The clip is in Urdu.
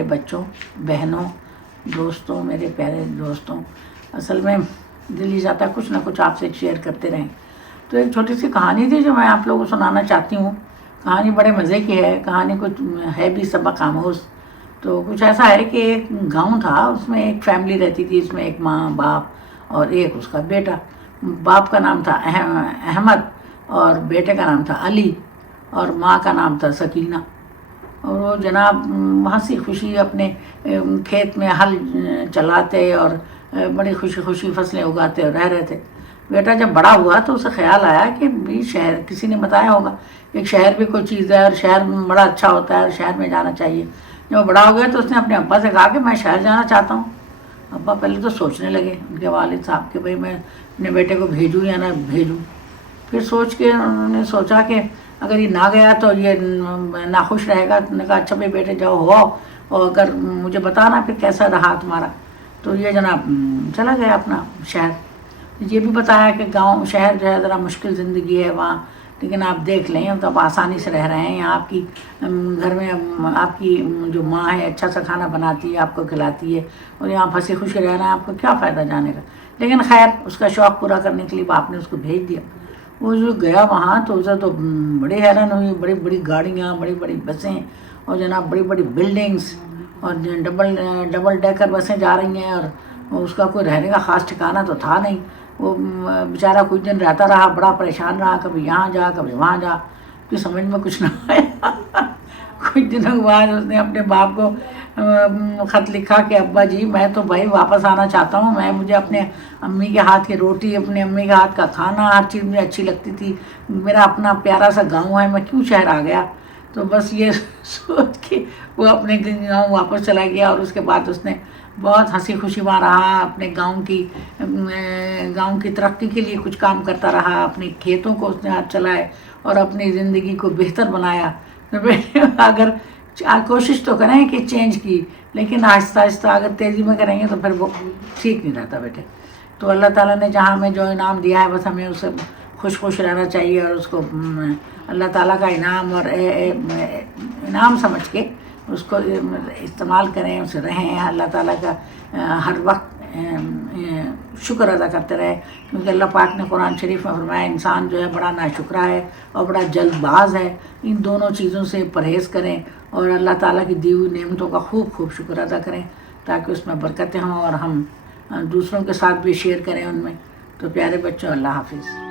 پیارے بچوں، بہنوں، دوستوں، میرے پیارے دوستوں، اصل میں دل ہی چاہتا ہے کچھ نہ کچھ آپ سے شیئر کرتے رہیں۔ تو ایک چھوٹی سی کہانی تھی جو میں آپ لوگوں کو سنانا چاہتی ہوں۔ کہانی بڑے مزے کی ہے، کہانی کچھ ہے بھی سبق آموز۔ تو کچھ ایسا ہے کہ ایک گاؤں تھا، اس میں ایک فیملی رہتی تھی، اس میں ایک ماں، باپ اور ایک اس کا بیٹا۔ باپ کا نام تھا احمد اور بیٹے کا نام تھا علی اور ماں کا نام تھا سکینہ۔ اور وہ جناب ہنسی خوشی اپنے کھیت میں ہل چلاتے اور بڑی خوشی خوشی فصلیں اگاتے اور رہ رہے تھے۔ بیٹا جب بڑا ہوا تو اسے خیال آیا کہ بھی شہر، کسی نے بتایا ہوگا ایک شہر بھی کوئی چیز ہے اور شہر میں بڑا اچھا ہوتا ہے اور شہر میں جانا چاہیے۔ جب بڑا ہو گیا تو اس نے اپنے ابا سے کہا کہ میں شہر جانا چاہتا ہوں۔ ابا پہلے تو سوچنے لگے، ان کے والد صاحب، کہ بھئی میں اپنے بیٹے کو بھیجوں یا نہ بھیجوں۔ پھر سوچ کے انہوں نے سوچا کہ اگر یہ نہ گیا تو یہ ناخوش رہے گا۔ انہوں نے کہا اچھا بھائی بیٹے جاؤ ہو، اور اگر مجھے بتانا پھر کیسا رہا تمہارا۔ تو یہ جناب چلا گیا اپنا شہر۔ یہ بھی بتایا کہ گاؤں شہر جو ہے ذرا مشکل زندگی ہے وہاں، لیکن آپ دیکھ لیں تو آپ آسانی سے رہ رہے ہیں۔ یہاں آپ کی گھر میں آپ کی جو ماں ہے اچھا سا کھانا بناتی ہے، آپ کو کھلاتی ہے، اور یہاں ہنسی خوشی رہنا ہے، آپ کو کیا فائدہ جانے کا۔ لیکن خیر اس کا شوق پورا کرنے کے لیے باپ نے اس کو بھیج دیا۔ وہ جو گیا وہاں تو اسے تو بڑی حیران ہوئی، بڑی بڑی گاڑیاں، بڑی بڑی بسیں اور جناب بڑی بڑی بلڈنگس اور ڈبل ڈیکر بسیں جا رہی ہیں، اور اس کا کوئی رہنے کا خاص ٹھکانہ تو تھا نہیں۔ وہ بیچارہ کچھ دن رہتا رہا، بڑا پریشان رہا، کبھی یہاں جا کبھی وہاں جا، کہ سمجھ میں کچھ نہ آیا۔ کچھ دنوں کے بعد اس نے اپنے باپ کو خط لکھا کہ ابا جی میں تو بھائی واپس آنا چاہتا ہوں، مجھے اپنے امی کے ہاتھ کی روٹی، اپنے امی کے ہاتھ کا کھانا، ہر چیز مجھے اچھی لگتی تھی، میرا اپنا پیارا سا گاؤں ہے، میں کیوں شہر آ گیا۔ تو بس یہ سوچ کے وہ اپنے گاؤں واپس چلا گیا، اور اس کے بعد اس نے بہت ہنسی خوشی وہاں رہا، اپنے گاؤں کی ترقی کے لیے کچھ کام کرتا رہا، اپنے کھیتوں کو اس نے ہاتھ چلائے اور اپنی زندگی کو بہتر بنایا۔ اگر کوشش تو کریں کہ چینج کی، لیکن آہستہ آہستہ اگر تیزی میں کریں گے تو پھر وہ ٹھیک نہیں رہتا بیٹے۔ تو اللہ تعالیٰ نے جہاں ہمیں جو انعام دیا ہے بس ہمیں اسے خوش رہنا چاہیے، اور اس کو اللہ تعالیٰ کا انعام اور انعام سمجھ کے اس کو استعمال کریں، اسے رہیں، اللہ تعالیٰ کا ہر وقت شکر ادا کرتے رہے، کیونکہ اللہ پاک نے قرآن شریف میں فرمایا انسان جو ہے بڑا ناشکرا ہے اور بڑا جلد باز ہے۔ ان دونوں چیزوں سے پرہیز کریں اور اللہ تعالیٰ کی دی ہوئی نعمتوں کا خوب شکر ادا کریں، تاکہ اس میں برکتیں ہوں اور ہم دوسروں کے ساتھ بھی شیئر کریں ان میں۔ تو پیارے بچوں، اللہ حافظ۔